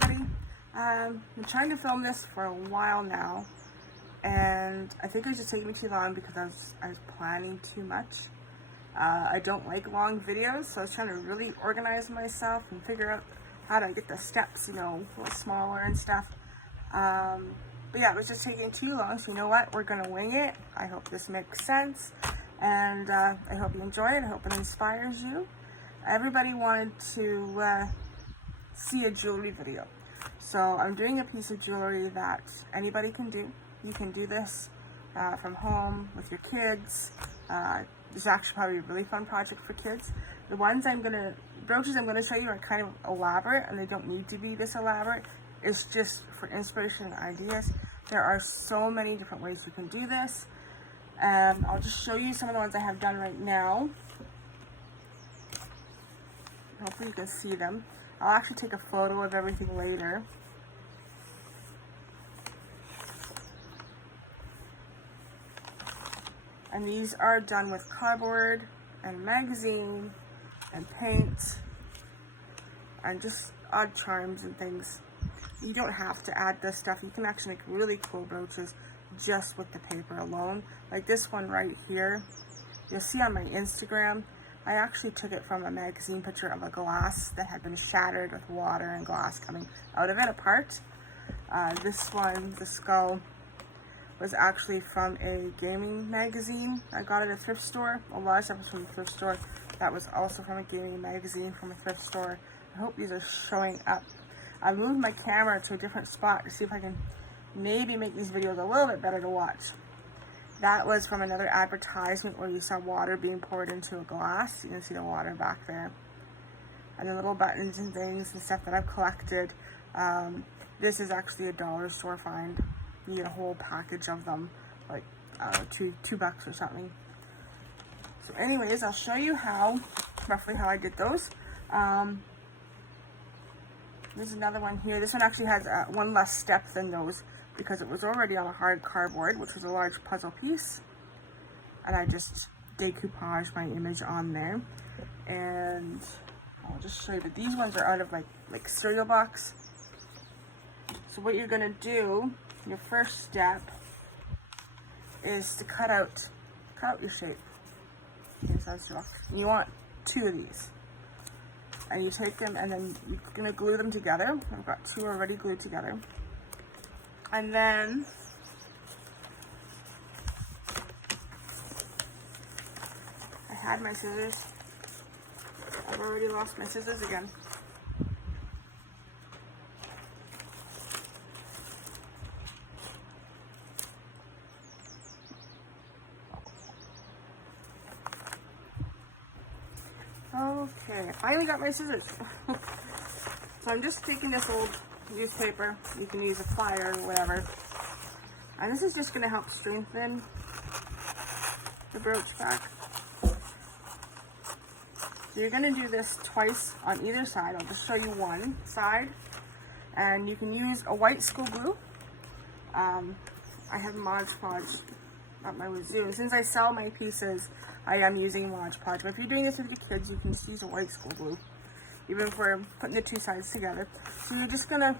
everybody. I'm trying to film this for a while now, and I think it was just taking me too long because I was planning too much. I don't like long videos, so I was trying to really organize myself and figure out how to get the steps, a little smaller and stuff. But yeah, it was just taking too long, so you know what? We're gonna wing it. I hope this makes sense, and I hope you enjoy it. I hope it inspires you. Everybody wanted to see a jewelry video, so I'm doing a piece of jewelry that anybody can do. You can do this from home with your kids. This is actually probably a really fun project for kids. The brooches I'm gonna show you are kind of elaborate, and they don't need to be this elaborate. It's just for inspiration and ideas. There are so many different ways you can do this. I'll just show you some of the ones I have done right now. Hopefully you can see them. I'll actually take a photo of everything later. And these are done with cardboard and magazine and paint and just odd charms and things. You don't have to add this stuff. You can actually make really cool brooches just with the paper alone. Like this one right here, you'll see on my Instagram, I actually took it from a magazine picture of a glass that had been shattered with water and glass coming out of it apart. This one, the skull, was actually from a gaming magazine. I got it at a thrift store. A lot of stuff was from a thrift store. That was also from a gaming magazine from a thrift store. I hope these are showing up. I moved my camera to a different spot to see if I can maybe make these videos a little bit better to watch. That was from another advertisement where you saw water being poured into a glass. You can see the water back there. And the little buttons and things and stuff that I've collected. This is actually a dollar store find. You get a whole package of them, like $2 or something. So anyways, I'll show you roughly how I did those. There's another one here. This one actually has one less step than those because it was already on a hard cardboard, which was a large puzzle piece. And I just decoupaged my image on there. And I'll just show you that these ones are out of like cereal box. So what you're gonna do, your first step, is to cut out your shape. Okay, so that's rough. You want 2 of these. And you take them and then you're gonna glue them together. I've got 2 already glued together. And then I had my scissors. I've already lost my scissors again. Okay, I finally got my scissors. So I'm just taking this old newspaper. You can use a plier or whatever. And this is just going to help strengthen the brooch back. So you're going to do this twice on either side. I'll just show you one side. And you can use a white school glue. I have Mod Podge at my Wazoo. And since I sell my pieces, I am using Mod Podge. But if you're doing this with your kids, you can just use a white school glue, even for putting the 2 sides together. So you're just gonna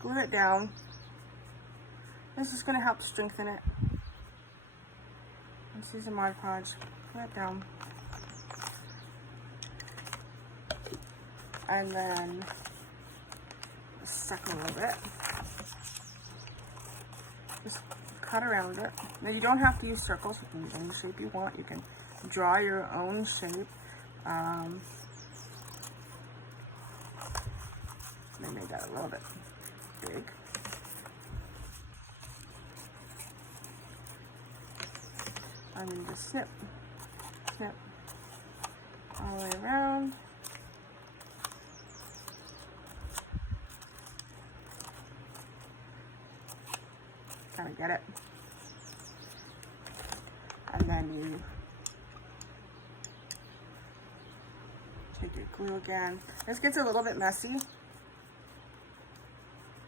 glue it down. This is gonna help strengthen it. Let's use a Mod Podge. Glue it down. And then suck a little bit. Just cut around it. Now you don't have to use circles. You can use any shape you want. You can draw your own shape. I made that a little bit big. And then just snip, snip all the way around. Kind of get it. And then you take your glue again. This gets a little bit messy.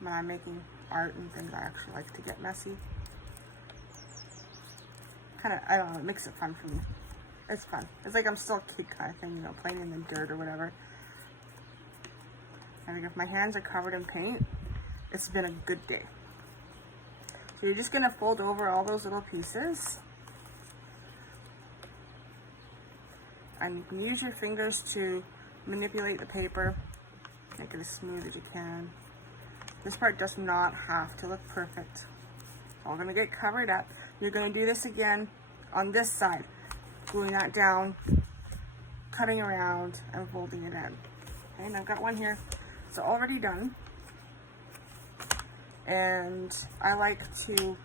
When I'm making art and things, I actually like to get messy. Kind of, I don't know, it makes it fun for me. It's fun. It's like I'm still a kid kind of thing, you know, playing in the dirt or whatever. I mean, if my hands are covered in paint, it's been a good day. So you're just gonna fold over all those little pieces. And you can use your fingers to manipulate the paper, make it as smooth as you can. This part does not have to look perfect. It's all gonna get covered up. You're gonna do this again on this side, gluing that down, cutting around, and folding it in. Okay, and I've got one here. It's already done. And I like to,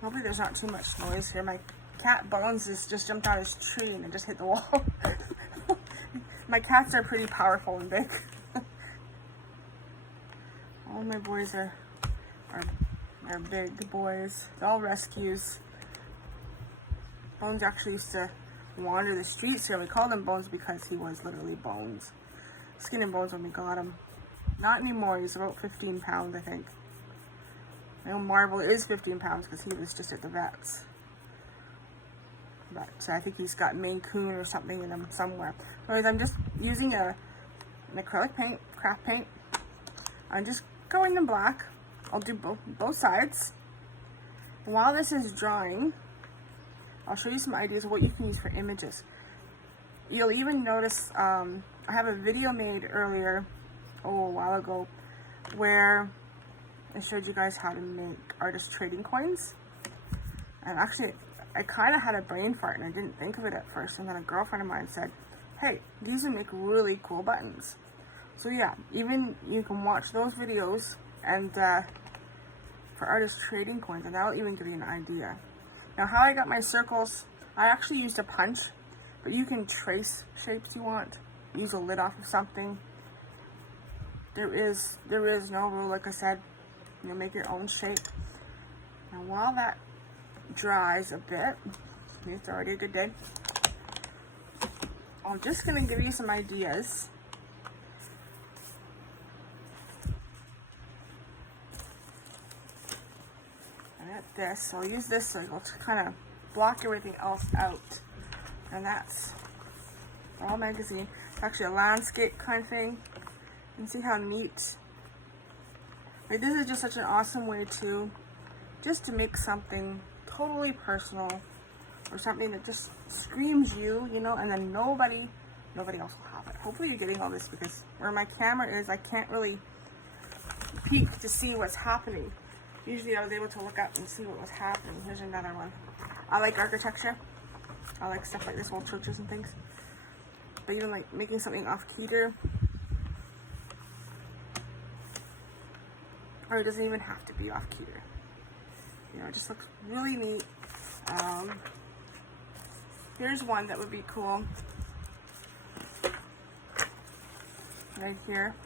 hopefully there's not too much noise here. My cat Bones just jumped out of his tree and it just hit the wall. My cats are pretty powerful and big. All my boys are big boys. They're all rescues. Bones actually used to wander the streets here. We called him Bones because he was literally bones. Skin and bones when we got him. Not anymore. He's about 15 pounds, I think. I know Marvel is 15 pounds because he was just at the vet's. But I think he's got Maine Coon or something in him somewhere. Anyways, I'm just using an acrylic paint, craft paint. I'm just going in black. I'll do both sides. And while this is drying, I'll show you some ideas of what you can use for images. You'll even notice, I have a video made earlier, a while ago, where I showed you guys how to make artist trading coins. And actually, I kind of had a brain fart and I didn't think of it at first. And then a girlfriend of mine said, hey, these would make really cool buttons. So yeah, even you can watch those videos and for artist trading coins, and that'll even give you an idea. Now, how I got my circles, I actually used a punch, but you can trace shapes you want. Use a lid off of something. There is no rule, like I said. You'll make your own shape. Now, while that dries a bit, it's already a good day, I'm just gonna give you some ideas. This, I'll use this circle to kind of block everything else out, and that's all magazine. It's actually a landscape kind of thing. You can see how neat. Like, this is just such an awesome way to make something totally personal, or something that just screams you, you know, and then nobody else will have it. Hopefully you're getting all this, because where my camera is, I can't really peek to see what's happening. Usually I was able to look up and see what was happening. Here's another one. I like architecture. I like stuff like this, old churches and things. But even like making something off Keter. Or it doesn't even have to be off Keter. You know, it just looks really neat. Here's one that would be cool. Right here.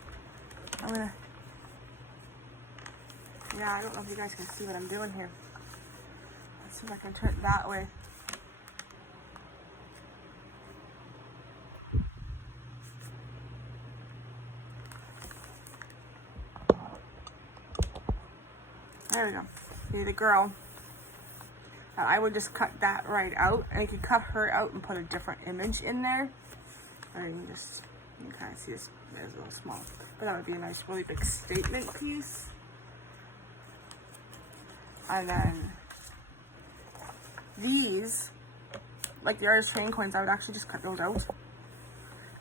Yeah, I don't know if you guys can see what I'm doing here. Let's see if I can turn it that way. There we go. See the girl. I would just cut that right out, and you could cut her out and put a different image in there. Or you can kind of see this is a little small, but that would be a nice, really big statement piece. And then these, like the artist trading coins, I would actually just cut those out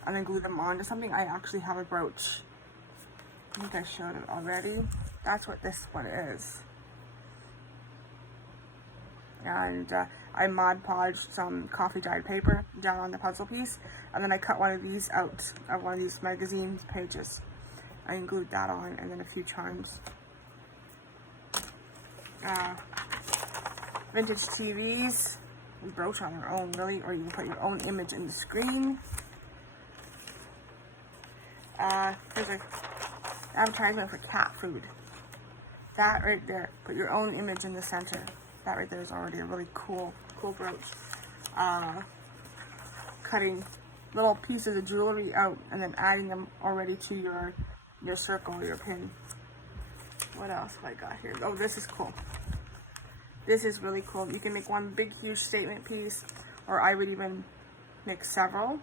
and then glue them onto something. I actually have a brooch. I think I showed it already. That's what this one is. And I Mod Podged some coffee dyed paper down on the puzzle piece, and then I cut one of these out of one of these magazine pages. I glued that on, and then a few charms. Vintage TVs, we brooch on their own, really, or you can put your own image in the screen. Here's an advertisement for cat food. That right there, put your own image in the center. That right there is already a really cool brooch. Cutting little pieces of jewelry out and then adding them already to your circle or your pin. What else have I got here? Oh, this is cool. This is really cool. You can make one big, huge statement piece, or I would even make several.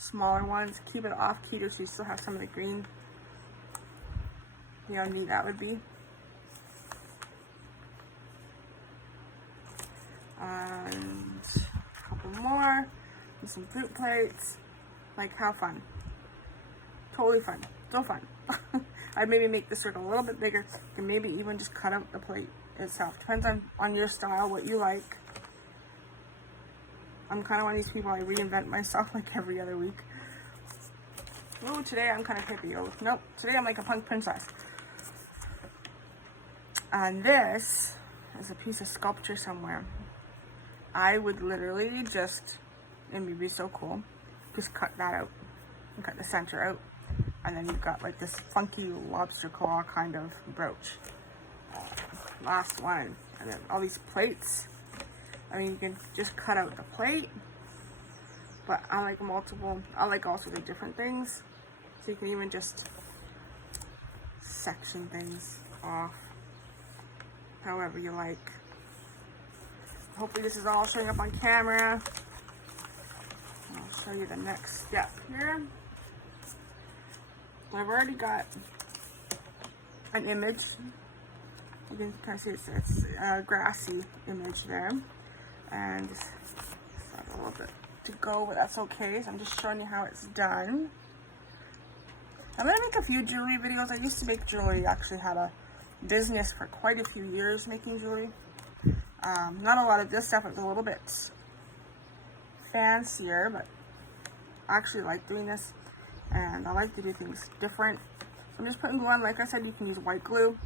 smaller ones. Keep it off keto so you still have some of the green. You know how neat that would be. And a couple more. And some fruit plates. Like, how fun. Totally fun. So fun. I'd maybe make the circle a little bit bigger. And maybe even just cut out the plate itself. Depends on your style, what you like. I'm kind of one of these people, I reinvent myself like every other week. Oh, today I'm kind of hippie. Oh, nope. Today I'm like a punk princess. And this is a piece of sculpture somewhere. I would literally just, it would be so cool, just cut that out and cut the center out. And then you've got like this funky lobster claw kind of brooch. Last one. And then all these plates. I mean, you can just cut out the plate. But I like multiple, I like also the different things. So you can even just section things off however you like. Hopefully this is all showing up on camera. I'll show you the next step here. I've already got an image. You can kind of see it's a grassy image there. And just have a little bit to go, but that's okay. So I'm just showing you how it's done. I'm going to make a few jewelry videos. I used to make jewelry. I actually had a business for quite a few years making jewelry. Not a lot of this stuff. It's a little bit fancier, but I actually like doing this. And I like to do things different. So I'm just putting glue on. Like I said, you can use white glue.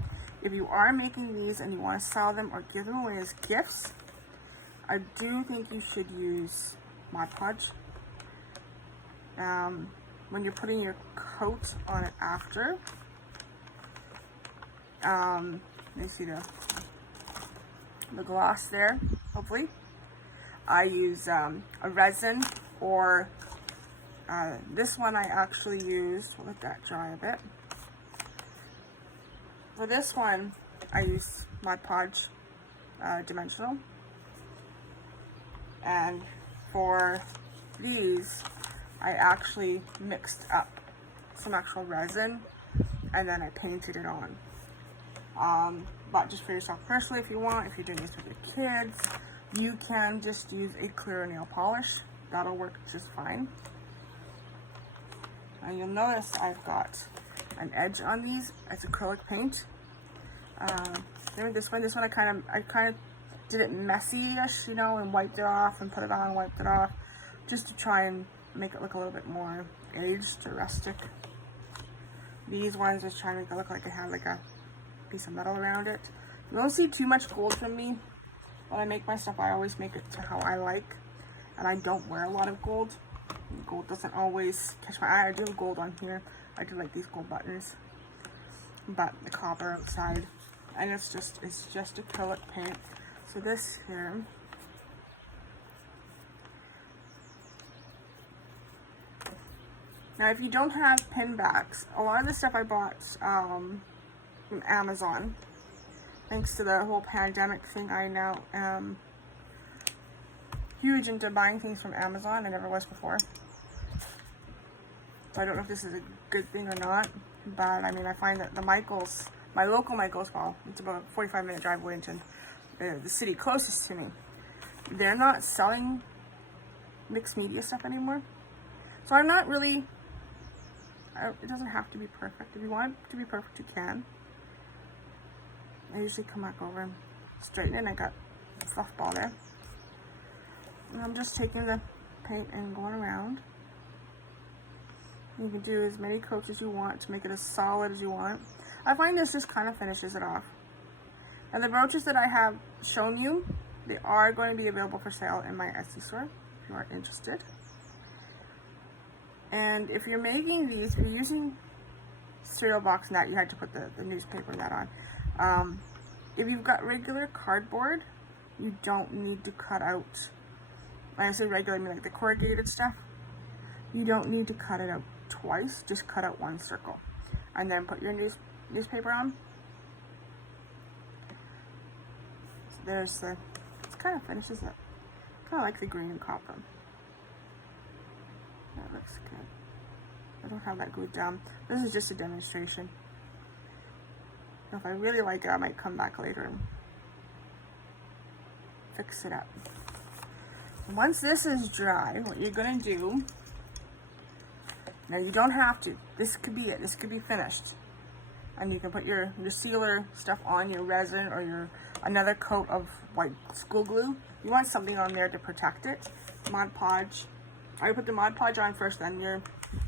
If you are making these and you want to sell them or give them away as gifts, I do think you should use Mod Podge. When you're putting your coat on it after, you see the gloss there, hopefully. I use a resin, or this one I actually used, we'll let that dry a bit. For this one, I use Mod Podge Dimensional. And for these, I actually mixed up some actual resin and then I painted it on. But just for yourself personally, if you want, if you're doing this with your kids, you can just use a clear nail polish. That'll work just fine. And you'll notice I've got an edge on these. It's acrylic paint. This one I kind of did it messy-ish, you know, and wiped it off and put it on, wiped it off, just to try and make it look a little bit more aged or rustic. These ones, just trying to make it look like it had like a piece of metal around it. You won't see too much gold from me. When I make my stuff, I always make it to how I like, and I don't wear a lot of gold. Gold doesn't always catch my eye. I do gold on here. I do like these gold buttons, but the copper outside, and it's just acrylic paint. So this here, now if you don't have pin backs, a lot of the stuff I bought from Amazon, thanks to the whole pandemic thing, I now am huge into buying things from Amazon. I never was before. So I don't know if this is a good thing or not, but I mean, I find that the Michaels, my local Michaels, well, it's about a 45-minute drive away into the city closest to me, they're not selling mixed media stuff anymore. So I'm not really, it doesn't have to be perfect. If you want it to be perfect, you can. I usually come back over and straighten it. I got a fluff ball there. And I'm just taking the paint and going around. You can do as many coats as you want to make it as solid as you want. I find this just kind of finishes it off. And the brooches that I have shown you, they are going to be available for sale in my Etsy store if you are interested. And if you're making these, if you're using cereal box net, you had to put the newspaper net on. If you've got regular cardboard, you don't need to cut out, when I say regular, I mean like the corrugated stuff. You don't need to cut it out twice, just cut out one circle. And then put your newspaper on. So there's the, it kind of finishes it. Kind of like the green and copper. That looks good. I don't have that glued down. This is just a demonstration. If I really like it, I might come back later and fix it up. Once this is dry, what you're gonna do, now you don't have to, this could be it, this could be finished. And you can put your sealer stuff on your resin or your another coat of white school glue. You want something on there to protect it. Mod Podge. I put the Mod Podge on first, then your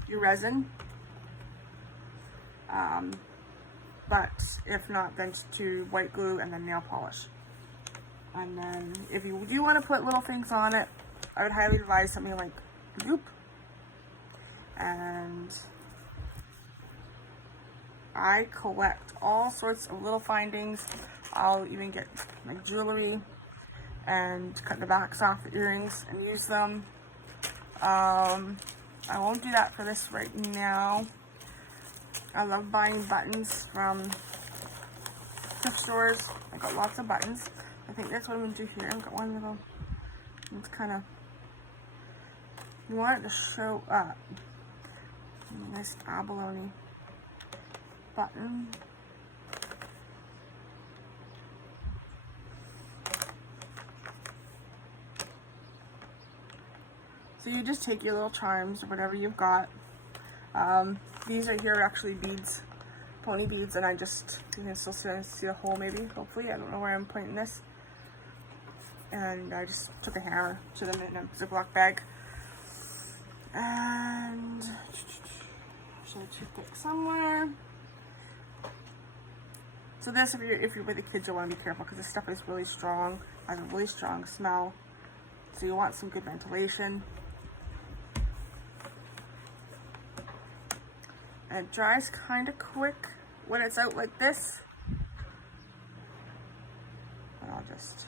resin. But if not, then to white glue and then nail polish. And then if you do want to put little things on it, I would highly advise something like goop. And I collect all sorts of little findings. I'll even get like jewelry and cut the backs off the earrings and use them. I won't do that for this right now. I love buying buttons from thrift stores. I got lots of buttons. I think that's what I'm gonna do here. I've got one little, it's kind of, you want it to show up. Nice abalone button. So you just take your little charms or whatever you've got. These right here are actually beads, pony beads, and I just, you can still see a hole maybe, hopefully. I don't know where I'm pointing this. And I just took a hammer to them in a Ziploc bag. And should I toothpick somewhere? So this, if you're with the kids, you'll want to be careful because this stuff is really strong, has a really strong smell. So you want some good ventilation. And it dries kind of quick when it's out like this. And I'll just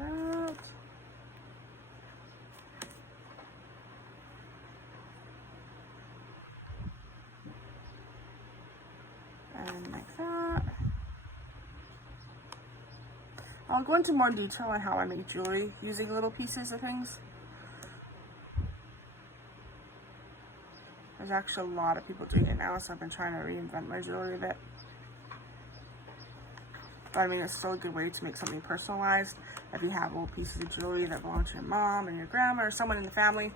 out. And like that. I'll go into more detail on how I make jewelry using little pieces of things. There's actually a lot of people doing it now, so I've been trying to reinvent my jewelry a bit. But I mean, it's still a good way to make something personalized. If you have little pieces of jewelry that belong to your mom or your grandma or someone in the family,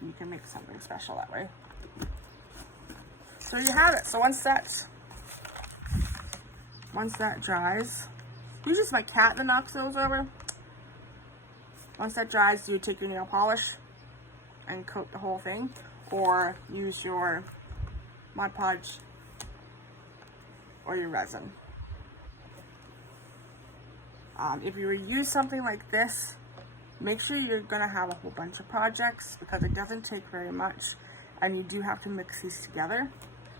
you can make something special that way. So you have it. So once that dries, usually it's my cat that knocks those over. Once that dries, you take your nail polish and coat the whole thing, or use your Mod Podge or your resin. If you use something like this, make sure you're gonna have a whole bunch of projects because it doesn't take very much and you do have to mix these together.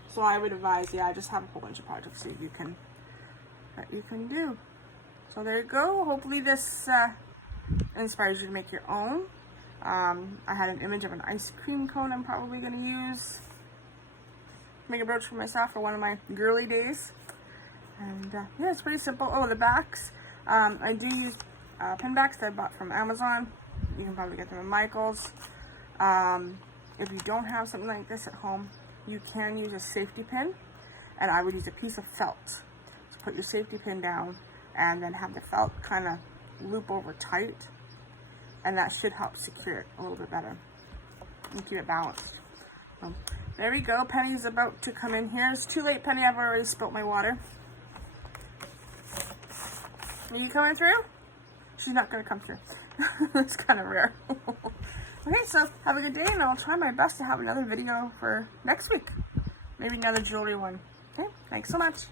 So I would advise, yeah, just have a whole bunch of projects that you can do. So there you go. Hopefully this inspires you to make your own. I had an image of an ice cream cone I'm probably going to use. Make a brooch for myself for one of my girly days. And yeah, it's pretty simple. Oh, the backs. I do use pin backs that I bought from Amazon. You can probably get them at Michael's. If you don't have something like this at home, you can use a safety pin. And I would use a piece of felt. So put your safety pin down and then have the felt kind of loop over tight. And that should help secure it a little bit better and keep it balanced. There we go. Penny's about to come in here. It's too late, Penny. I've already spilt my water. Are you coming through? She's not going to come through. It's kind of rare. Okay, so have a good day, and I'll try my best to have another video for next week. Maybe another jewelry one. Okay, thanks so much.